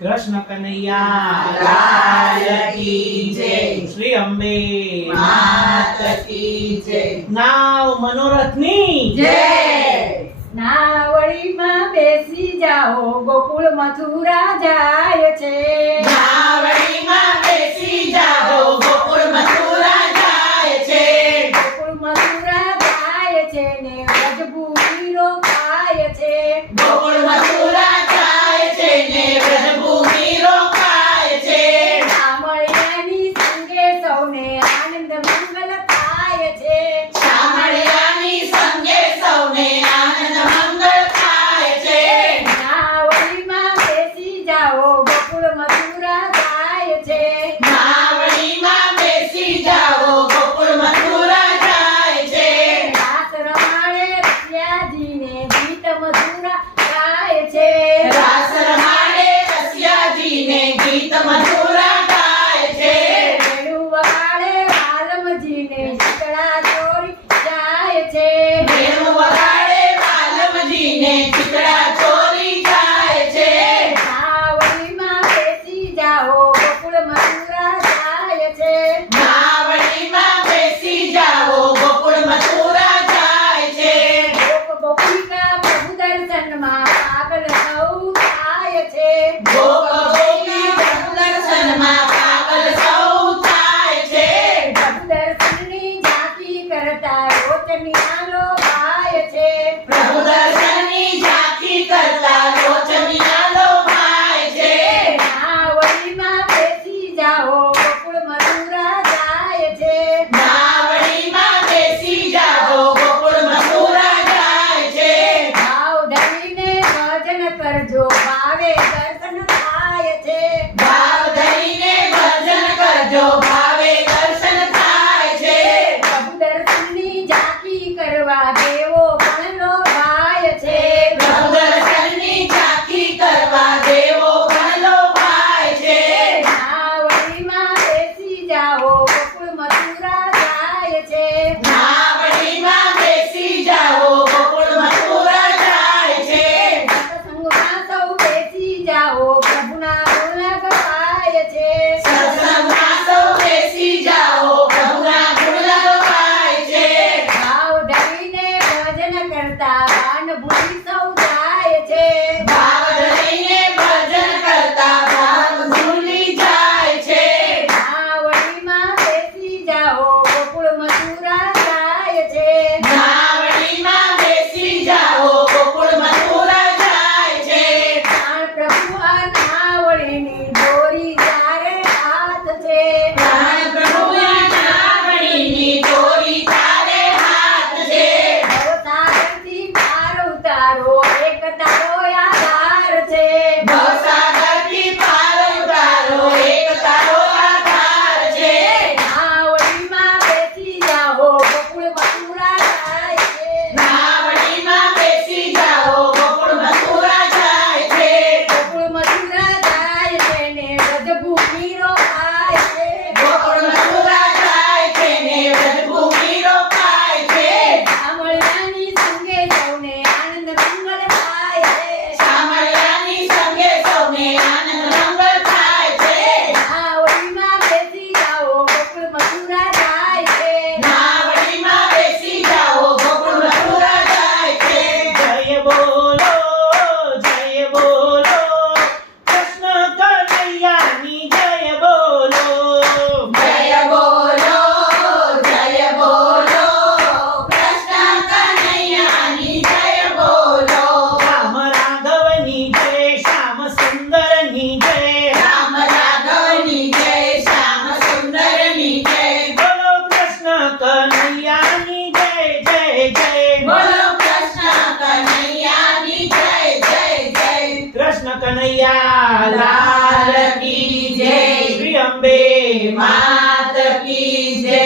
કૃષ્ણ કનૈયા. શ્રી અંબે. નાવ મનોરથની. જય. નાવળીમાં બેસી જાઓ ગોકુળ મથુરા જાય છે. and Buddhism लाल की जय। श्री अम्बे मात की जय।